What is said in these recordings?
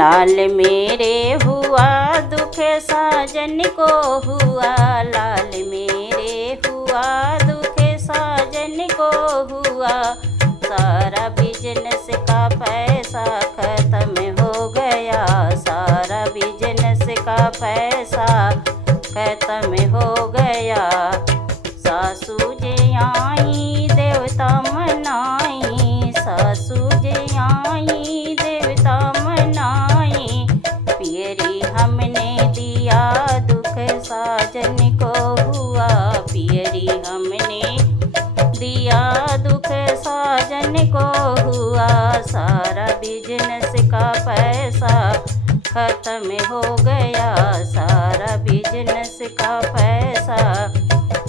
लाल मेरे हुआ दुख साजन को हुआ, लाल मेरे हुआ दुख साजन को हुआ। सारा बिजनेस का पैसा खत्म हो गया, सारा बिजनेस का पैसा खत्म हो गया। सासू जी आई देवता मनाई, सासू जी आई देवता मनाई। पियरी हमने दिया दुख साजन को हुआ, पियरी हमने दिया दुख साजन को हुआ। सारा बिजनेस का पैसा खत्म हो गया, सारा बिजनेस का पैसा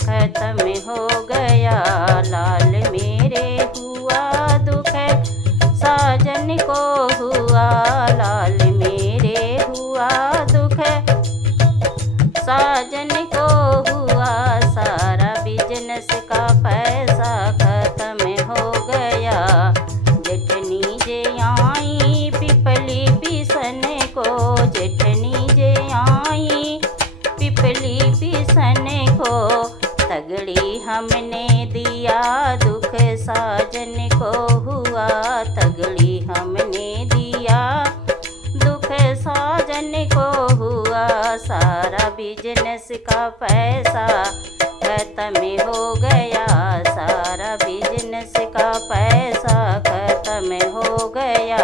खत्म हो गया। लाल मेरे हुआ दुख साजन को हुआ, लाल मेरे हुआ दुख साजन को हुआ। सारा बिजनेस का पैसा खत्म हो गया। जेठनी जे आई पिपली पिसन को, जेठनी जे आई पिपली पिसन को। तगड़ी हमने दिया दुख साजन को हुआ, तगड़ी हमने दिया दुख साजन को हुआ। सारा बिजनेस का पैसा खत्म हो गया, सारा बिजनेस का पैसा खत्म हो गया।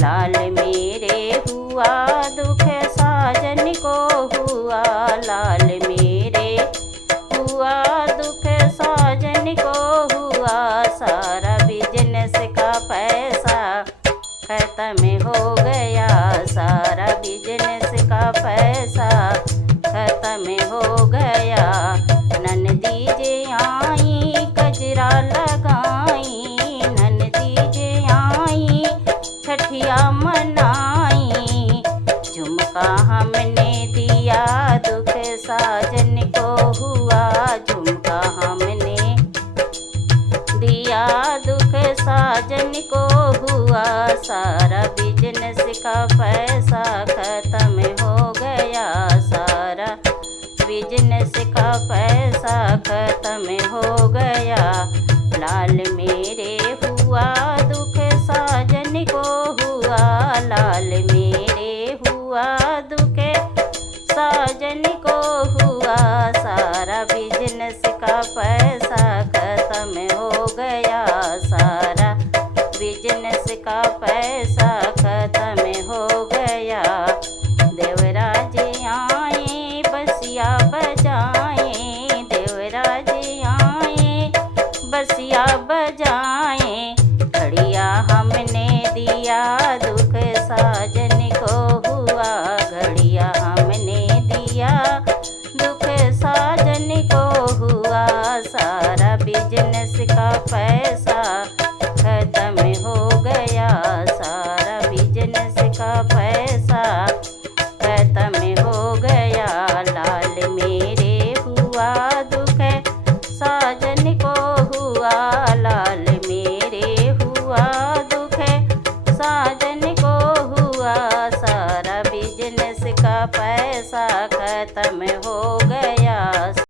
लाल मेरे हुआ दुख साजन को हुआ, लाल मेरे हुआ दुख साजन को हुआ। सारा बिजनेस का पैसा खत्म हो गया, सारा बिजनेस का पैसा खत्म हो गया। ननदी जे आई गजरा लगाई, ननदी जे आई छठिया मनाई। झुमका हमने दिया दुख साजन को हुआ, झुमका हमने दिया दुख साजन को हुआ। सारा बिजनेस का पैसा खत्म हो गया, सारा बिजनेस का पैसा खत्म हो गया। लाल मेरे हुआ दुख साजन को हुआ, लाल मेरे हुआ दुख साजन को हुआ। सारा बिजनेस का पैसा खत्म हो गया, सारा बिजनेस का पैसा खत्म हो गया। देवराज आए बसिया बजाए, देवराज आए बसिया बजाए। घड़िया हमने दिया दुख साजन को हुआ, घड़िया हमने दिया दुख साजन को हुआ। सारा बिजनेस का पैसा